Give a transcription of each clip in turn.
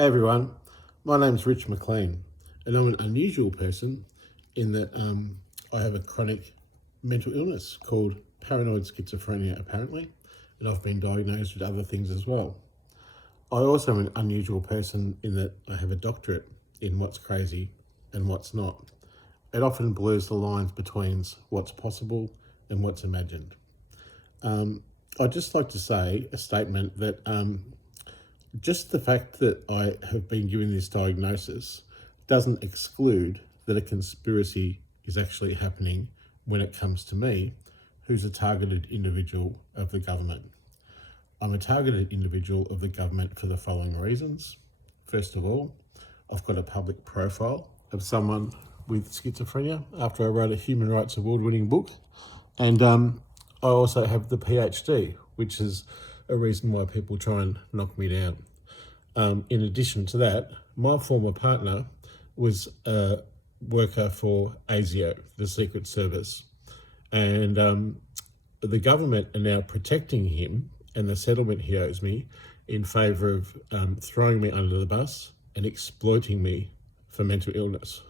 Hey everyone, my name's Rich McLEAN, and I'm an unusual person in that I have a chronic mental illness called paranoid schizophrenia, apparently, and I've been diagnosed with other things as well. I also am an unusual person in that I have a doctorate in what's crazy and what's not. It often blurs the lines between what's possible and what's imagined. I'd just like to say a statement that just the fact that I have been given this diagnosis doesn't exclude that a conspiracy is actually happening when it comes to me, who's a targeted individual of the government. I'm a targeted individual of the government for the following reasons. First of all, I've got a public profile of someone with schizophrenia after I wrote a Human Rights Award-winning book. And I also have the PhD, which is a reason why people try and knock me down. In addition to that, my former partner was a worker for ASIO, the Secret Service. And the government are now protecting him and the settlement he owes me in favour of throwing me under the bus and exploiting me for mental illness.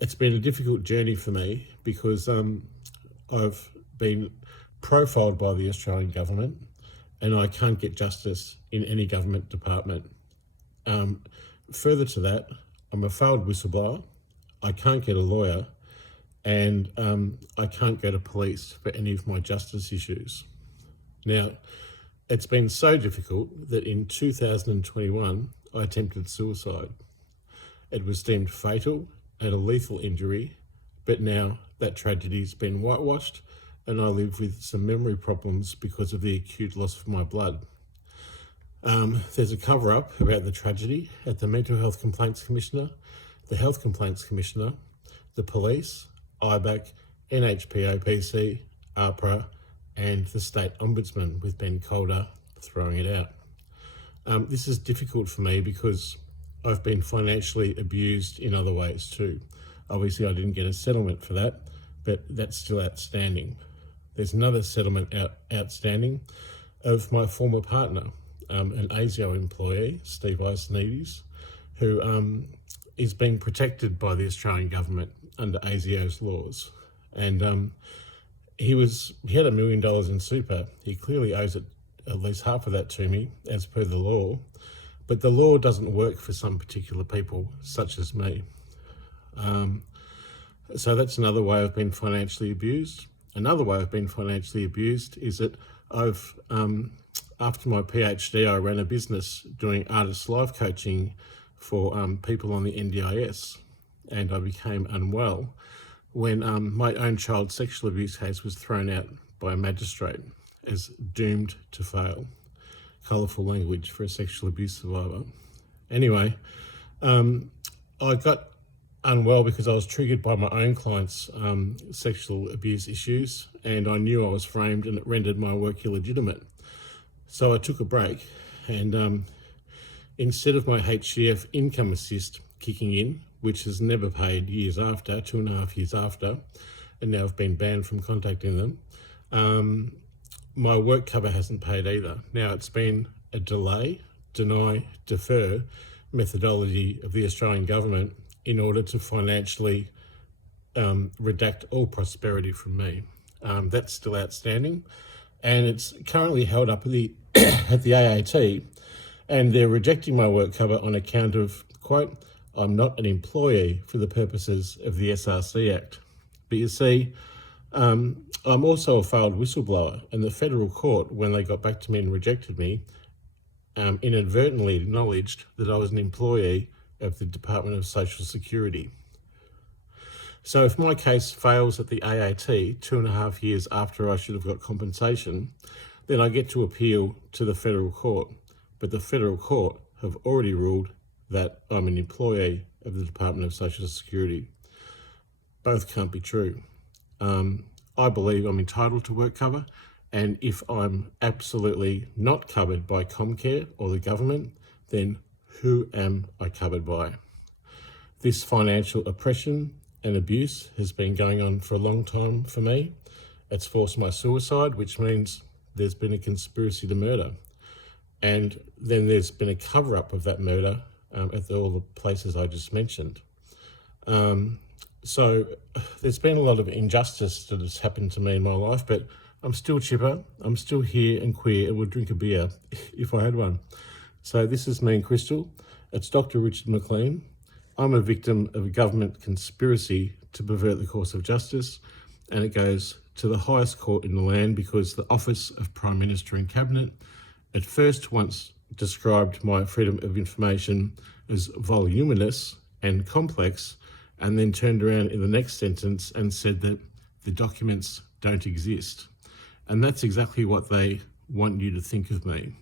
It's been a difficult journey for me because I've been profiled by the Australian government and I can't get justice in any government department. Further to that, I'm a failed whistleblower, I can't get a lawyer, and I can't go to police for any of my justice issues. Now, it's been so difficult that in 2021, I attempted suicide. It was deemed fatal and a lethal injury, but now that tragedy's been whitewashed and I live with some memory problems because of the acute loss of my blood. There's a cover-up about the tragedy at the Mental Health Complaints Commissioner, the Health Complaints Commissioner, the police, IBAC, NHPOPC, APRA, and the State Ombudsman, with Ben Calder throwing it out. This is difficult for me because I've been financially abused in other ways too. Obviously, I didn't get a settlement for that, but that's still outstanding. There's another settlement outstanding of my former partner, an ASIO employee, Steve Isonides, who is being protected by the Australian government under ASIO's laws. And he had $1 million in super. He clearly owes it, at least half of that, to me, as per the law. But the law doesn't work for some particular people, such as me. So that's another way I've been financially abused. Another way I've been financially abused is that I've, after my PhD, I ran a business doing artist life coaching for people on the NDIS, and I became unwell when my own child sexual abuse case was thrown out by a magistrate as doomed to fail. Colourful language for a sexual abuse survivor. Anyway, I got unwell because I was triggered by my own clients' sexual abuse issues, and I knew I was framed and it rendered my work illegitimate. So I took a break, and instead of my HCF income assist kicking in, which has never paid years after, 2.5 years after, and now I've been banned from contacting them, my work cover hasn't paid either. Now, it's been a delay, deny, defer methodology of the Australian government in order to financially redact all prosperity from me. That's still outstanding, and it's currently held up at the at the AAT, and they're rejecting my work cover on account of, quote, I'm not an employee for the purposes of the SRC Act. But you see, I'm also a failed whistleblower, and the federal court, when they got back to me and rejected me, inadvertently acknowledged that I was an employee of the Department of Social Security. So if my case fails at the AAT 2.5 years after I should have got compensation, then I get to appeal to the federal court. But the federal court have already ruled that I'm an employee of the Department of Social Security. Both can't be true. I believe I'm entitled to work cover, and if I'm absolutely not covered by Comcare or the government, then who am I covered by? This financial oppression and abuse has been going on for a long time for me. It's forced my suicide, which means there's been a conspiracy to murder. And then there's been a cover-up of that murder at all the places I just mentioned. So there's been a lot of injustice that has happened to me in my life, but I'm still chipper, I'm still here and queer, and would drink a beer if I had one. So this is me and Crystal. It's Dr. Richard McLEAN. I'm a victim of a government conspiracy to pervert the course of justice, and it goes to the highest court in the land because the office of Prime Minister and Cabinet at first once described my freedom of information as voluminous and complex, and then turned around in the next sentence and said that the documents don't exist. And that's exactly what they want you to think of me.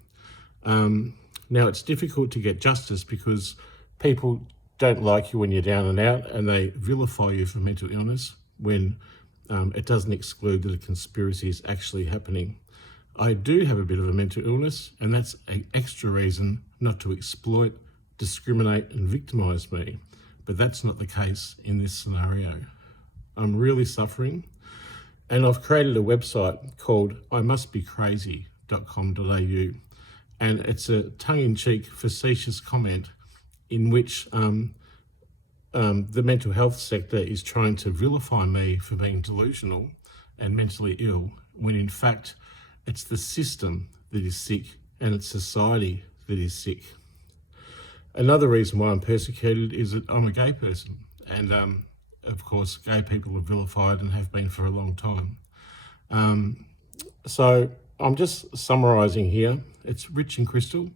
Now, it's difficult to get justice because people don't like you when you're down and out, and they vilify you for mental illness when it doesn't exclude that a conspiracy is actually happening. I do have a bit of a mental illness, and that's an extra reason not to exploit, discriminate, and victimise me. But that's not the case in this scenario. I'm really suffering, and I've created a website called imustbecrazy.com.au, and it's a tongue-in-cheek, facetious comment in which the mental health sector is trying to vilify me for being delusional and mentally ill, when in fact it's the system that is sick and it's society that is sick. Another reason why I'm persecuted is that I'm a gay person, and of course gay people are vilified and have been for a long time. So I'm just summarising here. It's Rich and Crystal.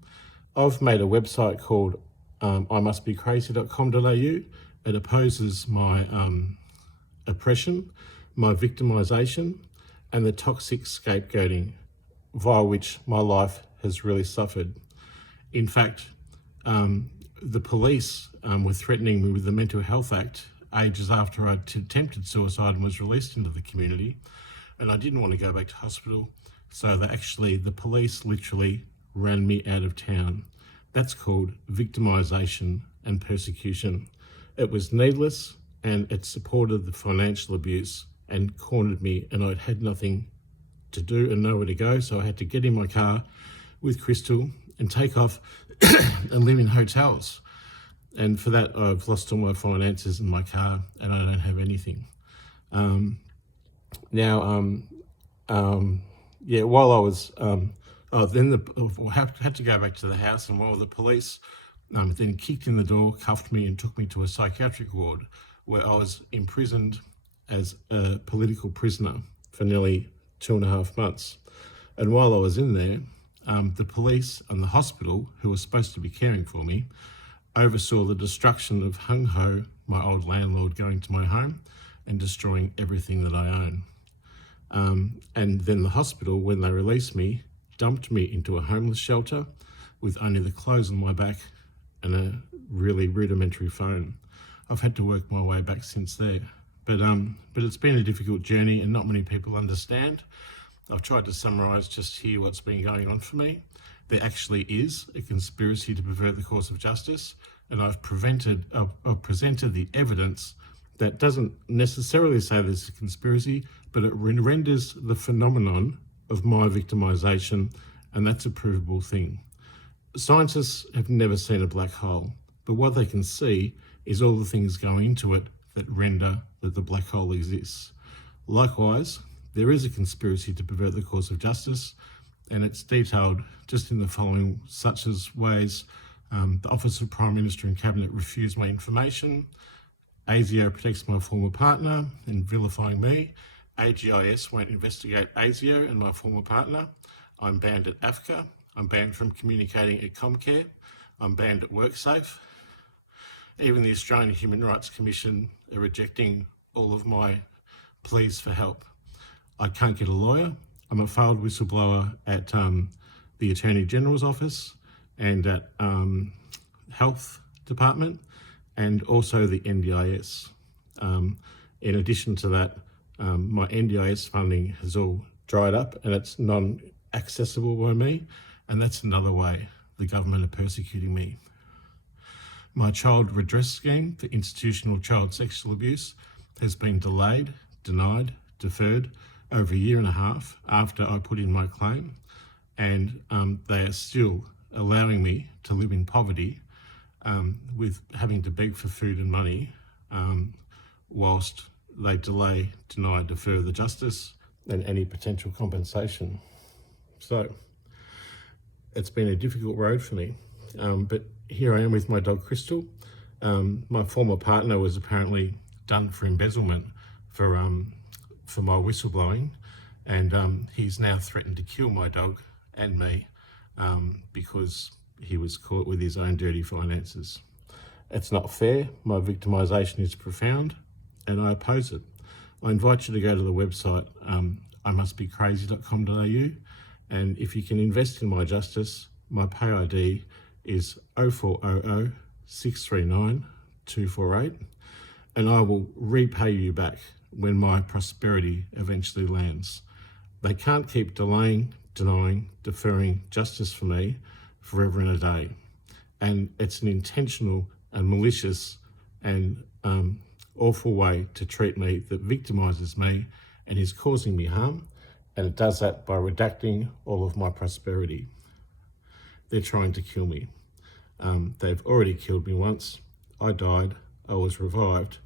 I've made a website called imustbecrazy.com.au. It opposes my oppression, my victimisation, and the toxic scapegoating via which my life has really suffered. In fact, the police were threatening me with the Mental Health Act ages after I'd attempted suicide and was released into the community, and I didn't want to go back to hospital, so the police literally ran me out of town. That's called victimisation and persecution. It was needless, and it supported the financial abuse and cornered me, and I'd had nothing to do and nowhere to go, so I had to get in my car with Crystal and take off and live in hotels. And for that, I've lost all my finances in my car, and I don't have anything. While I was, had to go back to the house, and while the police then kicked in the door, cuffed me, and took me to a psychiatric ward where I was imprisoned as a political prisoner for nearly 2.5 months. And while I was in there, the police and the hospital, who were supposed to be caring for me, oversaw the destruction of Hung Ho, my old landlord, going to my home and destroying everything that I own. And then the hospital, when they released me, dumped me into a homeless shelter with only the clothes on my back and a really rudimentary phone. I've had to work my way back since there. But it's been a difficult journey, and not many people understand. I've tried to summarise just here what's been going on for me. There actually is a conspiracy to pervert the course of justice, and I've presented the evidence that doesn't necessarily say there's a conspiracy, but it renders the phenomenon of my victimisation, and that's a provable thing. Scientists have never seen a black hole, but what they can see is all the things going into it that render that the black hole exists. Likewise, there is a conspiracy to pervert the course of justice, and it's detailed just in the following such as ways: the Office of Prime Minister and Cabinet refused my information, ASIO protects my former partner in vilifying me, AGIS won't investigate ASIO and my former partner, I'm banned at AFCA, I'm banned from communicating at Comcare, I'm banned at WorkSafe. Even the Australian Human Rights Commission are rejecting all of my pleas for help. I can't get a lawyer. I'm a failed whistleblower at the Attorney General's office and at Health Department, and also the NDIS. In addition to that, my NDIS funding has all dried up and it's non-accessible by me, and that's another way the government are persecuting me. My child redress scheme for institutional child sexual abuse has been delayed, denied, deferred over 1.5 years after I put in my claim. and they are still allowing me to live in poverty with having to beg for food and money whilst they delay, deny, defer the justice and any potential compensation. So it's been a difficult road for me, but here I am with my dog Crystal. My former partner was apparently done for embezzlement for my whistleblowing, and he's now threatened to kill my dog and me because he was caught with his own dirty finances. It's not fair. My victimisation is profound, and I oppose it. I invite you to go to the website imustbecrazy.com.au, and if you can invest in my justice, my PayID is 0400 639 248, and I will repay you back when my prosperity eventually lands. They can't keep delaying, denying, deferring justice for me forever and a day. And it's an intentional and malicious and awful way to treat me that victimises me and is causing me harm. And it does that by redacting all of my prosperity. They're trying to kill me. They've already killed me once. I died, I was revived,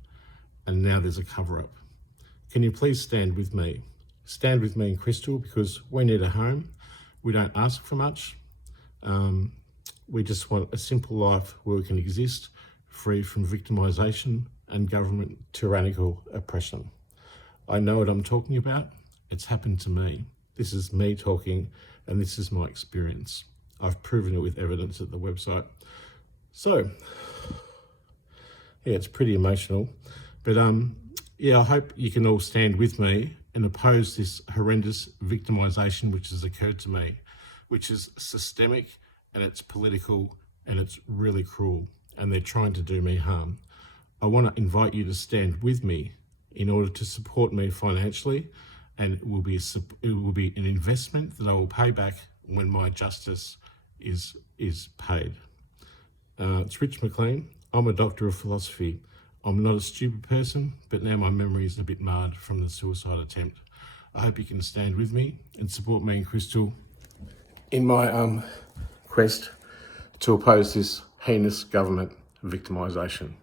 and now there's a cover-up. Can you please stand with me? Stand with me and Crystal, because we need a home. We don't ask for much. We just want a simple life where we can exist free from victimisation and government tyrannical oppression. I know what I'm talking about. It's happened to me. This is me talking, and this is my experience. I've proven it with evidence at the website. So, yeah, it's pretty emotional. But yeah, I hope you can all stand with me and oppose this horrendous victimisation which has occurred to me, which is systemic and it's political and it's really cruel, and they're trying to do me harm. I want to invite you to stand with me in order to support me financially, and it will be an investment that I will pay back when my justice is paid. It's Rich McLEAN. I'm a doctor of philosophy. I'm not a stupid person, but now my memory is a bit marred from the suicide attempt. I hope you can stand with me and support me and Crystal in my quest to oppose this heinous government victimisation.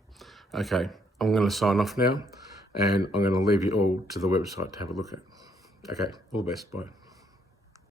Okay, I'm going to sign off now, and I'm going to leave you all to the website to have a look at. Okay, all the best, bye.